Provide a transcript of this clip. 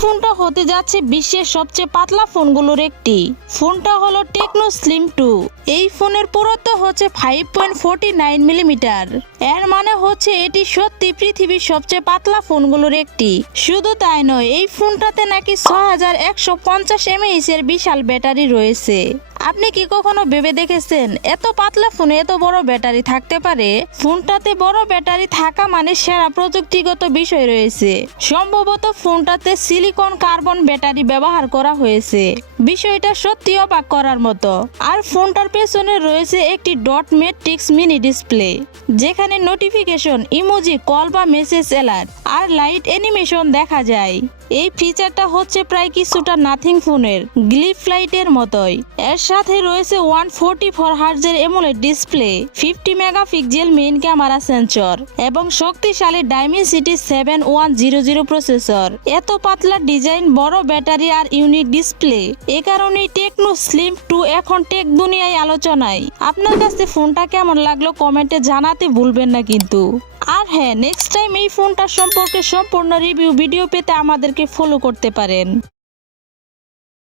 ফোনটা হতে যাচ্ছে বিশ্বের সবচেয়ে পাতলা ফোনগুলোর একটি। ফোনটা হলো টেকনো স্লিম 2। এই ফোনের পুরুত্ব হচ্ছে 5.49 মিলিমিটার। এর মানে হচ্ছে এটি সত্যি পৃথিবীর সবচেয়ে পাতলা ফোনগুলোর একটি। শুধু তাই নয়, এই ফোনটাতে নাকি 6150 mAh এর বিশাল ব্যাটারি রয়েছে। আপনি কি কখনো ভেবে দেখেছেন এত পাতলা ফোনে এত বড় ব্যাটারি থাকতে পারে? ফোনটাতে বড় ব্যাটারি থাকা মানে সেরা প্রযুক্তিগত বিষয় রয়েছে। সম্ভবত ফোনটাতে সিলিকন কার্বন ব্যাটারি ব্যবহার করা হয়েছে। বিষয়টা সত্যি অবাক করার মতো। আর ফোনটার পেছনে রয়েছে একটি ডট ম্যাট্রিক্স মিনি ডিসপ্লে, যেখানে নোটিফিকেশন, ইমোজি, কল বা মেসেজ অ্যালার্ট আর লাইট অ্যানিমেশন দেখা যায়। এই ফিচারটা হচ্ছে প্রায় কিছুটা নাথিং ফোনের গ্লিপ লাইটের মতোই। এর সাথে রয়েছে 144 হার্জের AMOLED display, 50 megapixel main camera sensor এবং শক্তিশালী ডাইমেনসিটি 7100 প্রসেসর। এত পাতলা ডিজাইন, বড় ব্যাটারি আর ইউনিক ডিসপ্লে, এ কারণেই টেকনো স্লিম 2 এখন টেক দুনিয়ায় আলোচনায়। আপনার কাছে ফোনটা কেমন লাগলো কমেন্টে জানাতে ভুলবেন না কিন্তু। আর হ্যাঁ, নেক্সট টাইম এই ফোনটা সম্পর্কে সম্পূর্ণ রিভিউ ভিডিও পেতে আমাদেরকে ফলো করতে পারেন।